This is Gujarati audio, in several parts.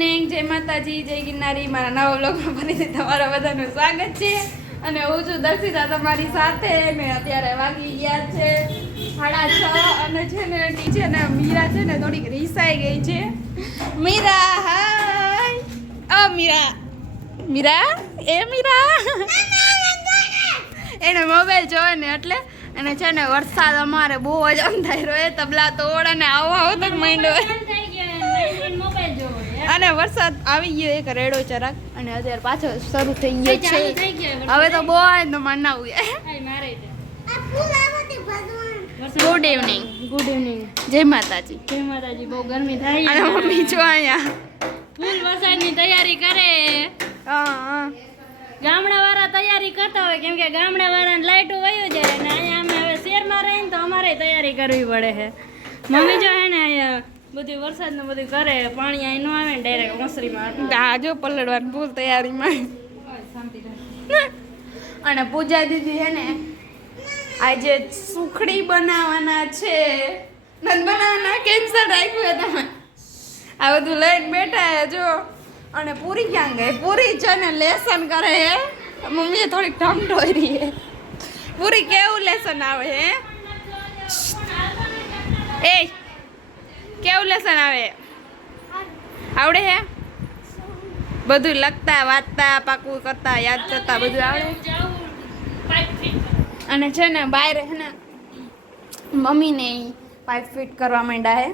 ઇવનિંગ, જય માતાજી, જય ગિરનારી. મારા નવા વ્લોગમાં ફરીથી તમારા બધાનું સ્વાગત છે. અને હું છું દર્શિતા તમારી સાથે. ને અત્યારે વાગી ગયા છે 6:30 અને છે ને ટીચે ને મીરા છે ને થોડીક રીસાઈ ગઈ છે. મીરા હાય. મીરા એને મોબાઈલ જોવે ને એટલે અને છે ને વરસાદ અમારે બહુ જ અંધારો એ તબલા તોડ અને આવો તક માંડ્યો અને વરસાદ આવી ગયો એક રેડો ચરાક અને અત્યારે પાછો શરૂ થઈ ગયો છે. હવે તો બહુ જ મનાવું. Good evening. જય માતાજી. બહુ ગરમી થાય અને મમ્મી જો અહીંયા ફૂલ વરસાદની તૈયારી કરે. ગામડા વાળા તૈયારી કરતા હોય કેમ કે ગામડા વાળાને લાઈટો વયો જાય અને અહીંયા અમે હવે શહેરમાં રહીને તો અમારે તૈયારી કરવી પડે છે. મમ્મી જો હે ને અહીંયા બધું વરસાદનું બધું કરે, પાણી અહીં ન આવે ને ડાયરેક્ટ મસરીમાં જો પલળવાની ફૂલ તૈયારીમાં. અને પૂજા દીદી હે ને આજે સુખડી બનાવવાના છે. નથી બનાવવાના, કેન્સર રાખ્યું તમે. આ બધું લઈને બેઠા જો. અને પૂરી ક્યાં ગઈ? પૂરી છે ને લેસન કરે હે. મમ્મીએ થોડીક ઠમઠોઈ રહી હે. પૂરી કેવું લેસન આવે હે? એ કેવું લેસન આવે? આવડે હે? બધું લખતા વાંચતા પાકું કરતા યાદ કરતા બધું આવડે. અને છે ને બહાર હે ને મમ્મીને પાઇપ ફિટ કરવા માંડ્યા હે.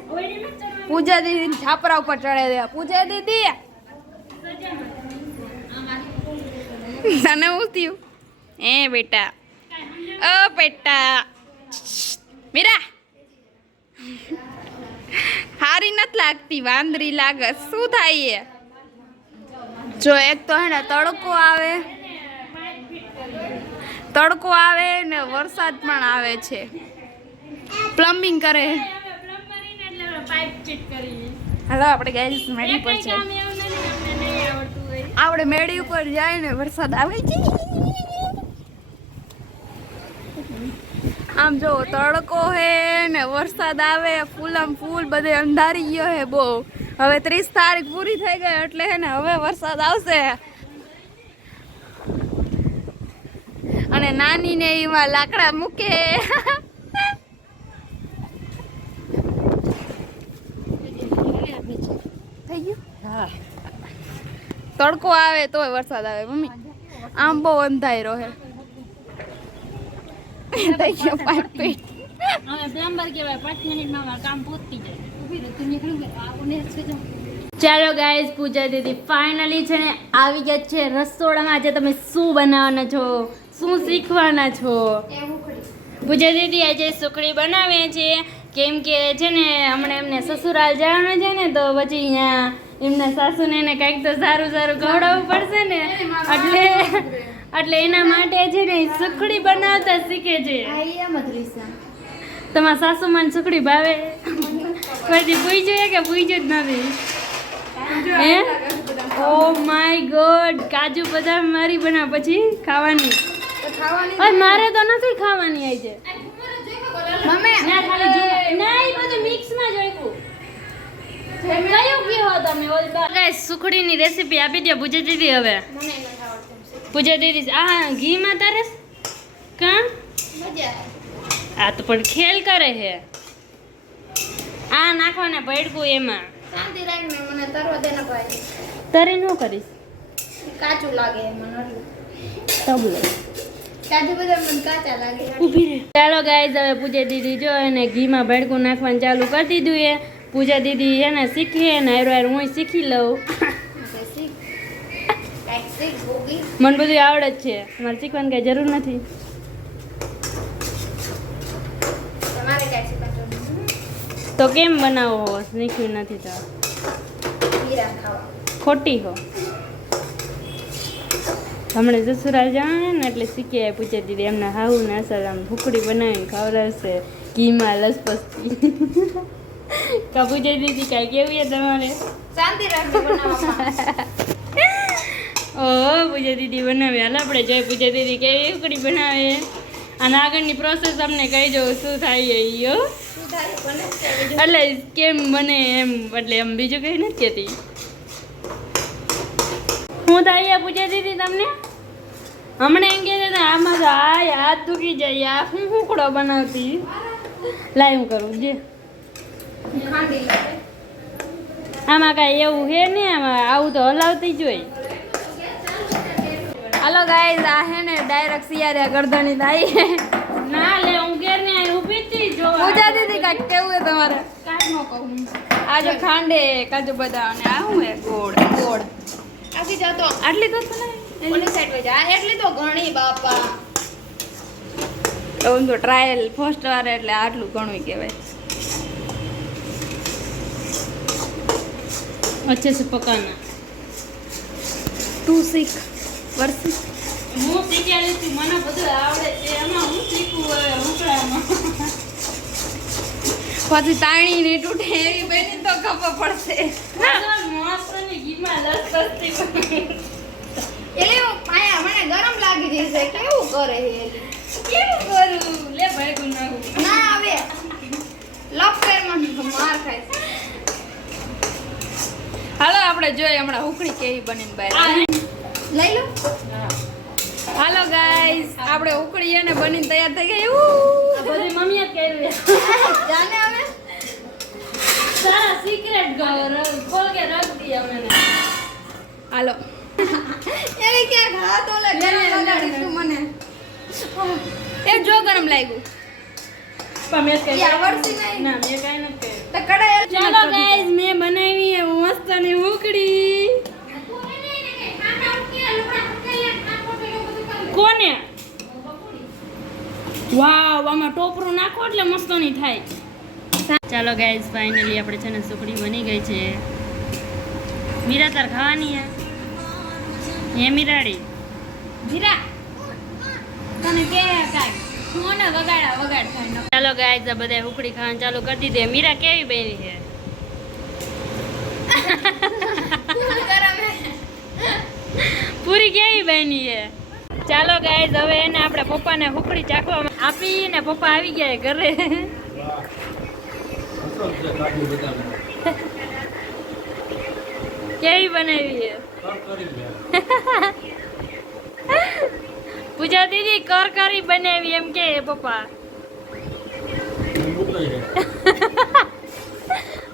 પૂજા દીદી છાપરા ઉપર ચડે દે. પૂજા દીદી તને શું થયું? બેટા બેટા મીરા હારી નથી લાગતી, વાંદરી લાગે. શું થાય? જો એક તો હે ને તડકો આવે ને વરસાદ પણ આવે છે. પ્લમ્બિંગ કરે. હાલો આપણે ગાઈસ મેડી પર છે. આપણે મેડી ઉપર જાય ને વરસાદ આવે છે. આમ જો તડકો હે ને વરસાદ આવે, ફૂલમ ફૂલ બધે અંધારી ગયો હે બહુ. હવે 30 તારીખ પૂરી થઈ ગઈ એટલે હે ને હવે વરસાદ આવશે. અને નાની ને એમાં લાકડા મૂકે. થઈ ગયું? હા. તડકો આવે તોય વરસાદ આવે મમ્મી. આમ બહુ અંધારો હે. થઈ ગયો પાઇપ ફિટ. હવે પ્લમ્બર કહેવાય 5 મિનિટમાં કામ પૂર્તિ જાય. ચાલો ગાઈઝ, પૂજા દીદી ફાઇનલી છે ને આવી ગયા છે રસોડામાં. આજે તમે શું બનાવવાના છો, શું શીખવાના છો? પૂજા દીદી આજે સુખડી બનાવે છે કેમ કે છે ને હમણાં એમને સસુરાલ જવાનું છે ને તો પછી અહીંયા એમના સાસુને ને કંઈક તો સારું ખવડાવવું પડશે ને એટલે એના માટે છે ને સુખડી બનાવતા શીખે છે. તમારા સાસુમાં સુખડી ભાવે? પછી પૂછ્યું કે પૂછ્યું જ નથી? ઓ માય ગોડ, કાજુ બદામ મારી બનાવ પછી ખાવાની. મારે તો નથી ખાવાની. આજે સુખડીની રેસીપી આપી દો પૂજા દીદી. હવે પૂજા દીદી ઘીમાં તારે આ તો પણ ખેલ કરે છે. આ નાખવાના ભડકું એમાં તરે ન કરીશ, કાચું લાગે મને. કાજુ બધા મને કાચા લાગે. ઊભી રહે. ચાલો ગાઈઝ, હવે પૂજા દીદી જો એને ઘીમાં ભડકું નાખવાનું ચાલુ કરી દીધું એ. પૂજા દીદી એને શીખી ને હાર હું શીખી લઉં. મને બધું આવડે જ છે, મારે શીખવાની કઈ જરૂર નથી. તો કેમ બનાવો હો? શીખ્યું નથી તો ખોટી હો. હમણાં સસુરાલ જવાના ને એટલે શીખી આવી પૂજા દીદી. એમના હાહુ ને અસલ આમ ભૂખડી બનાવીને ખવડાવશે ઘીમાં લસપસથી. કા પૂજા દીદી કાંઈ કેવું છે તમારે? શાંતિ રાખજો બનાવવામાં. ઓહો પૂજા દીદી બનાવે. હાલ આપણે જોઈ પૂજા દીદી કેવી ભૂખડી બનાવે. અને આગળની પ્રોસેસ અમને કહી દો શું થાય યો. એટલે કેમ બને એમ, એટલે એમ બીજું કંઈ નથી કહેતી. હું તો અહીંયા પૂછે દીધી તમને હમણાં એમ કે છે આમાં તો આ હાથ દુખી જાય આ હું હુકડો બનાવતી લાય હું કરું જે આમાં કાંઈ એવું છે ને આમાં આવું તો હલાવતી જ હોય હાલો ગાઈઝ આ હે ને ડાયરેક્ટ સિયારા ગરદણી થાય ના લે હું ઘેર ને આવી ઊભી જ હતી જો પૂજા દીદી કાંઈક કેવું છે તમારે કાંઈ ન કહું આ જો ખાંડે કાજુ બદામ અને આ શું હે ગોળ આખી જાતો આટલી તો નહીં ઓલી સાઈડ વઈ જા એટલી તો ઘણી બાપા તો ટ્રાયલ ફર્સ્ટ વાર એટલે આટલું ઘણું કહેવાય अच्छे से पकाना તું શીખ વર્ષી હું શીખ્યા નથી મને બધું આવડે છે એમાં હું શીખવું હુકડામાં પછી તાણી ને તૂટે એવી બની તો ખબર પડશે મસ્તની ઘીમાં લસપસતી એટલે પાયા મને ગરમ લાગી જશે કેવું કરે છે એલી? કેવું કરું લે ભાઈ ગુનાહું ના આવે લફેરમાં માર ખાય છે. હાલો આપણે જોઈએ હમણાં હુકડી કેવી બનીને બહાર લઈ લો હાલો ગાઈસ આપણે ઉકળી અને બનીને તૈયાર થઈ ગઈ બધી મમ્મીએ જ કર્યું જાને હવે સારા સિક્રેટ ખોલ કે રખ દી અમે હાલો એવી ક્યાંક હાથ ઓલે ગરમ લગાડી તું મને એ જો ગરમ લાગ્યું પણ મેં કઈ ઈ આવડતી નહીં. ના મેં કાંઈ નથી કર્યું તો કડાઈ ચાલો ગાઈઝ મેં બનાવી છે મસ્ત ની હુકડી કોને વાવ આમાં ટોપરું નાખો એટલે મસ્ત ની થાય ચાલો ગાઈઝ ફાઇનલી આપણે છે ને સુખડી બની ગઈ છે મીરા તાર ખાવાની હે મીરાડી જીરા તને કે કાંઈ હું ને વગાડ થાય ચાલો ગાઈઝ આ બધા હુકડી ખાવાનું ચાલુ કરી દીધી મીરા કેવી બની છે પૂરી કેવી બની છે ચાલો ગાઈઝ હવે એને આપણે પપ્પાને હુકડી ચાખવા આપી ને પપ્પા આવી ગયા ઘરે કેવી બનાવી છે પૂજા દીદી કરકરી બનાવી એમ કે પપ્પા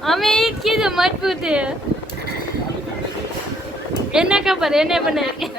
અમે ઈ જ કીધું મજબૂત છે એને ખબર એને બનાવી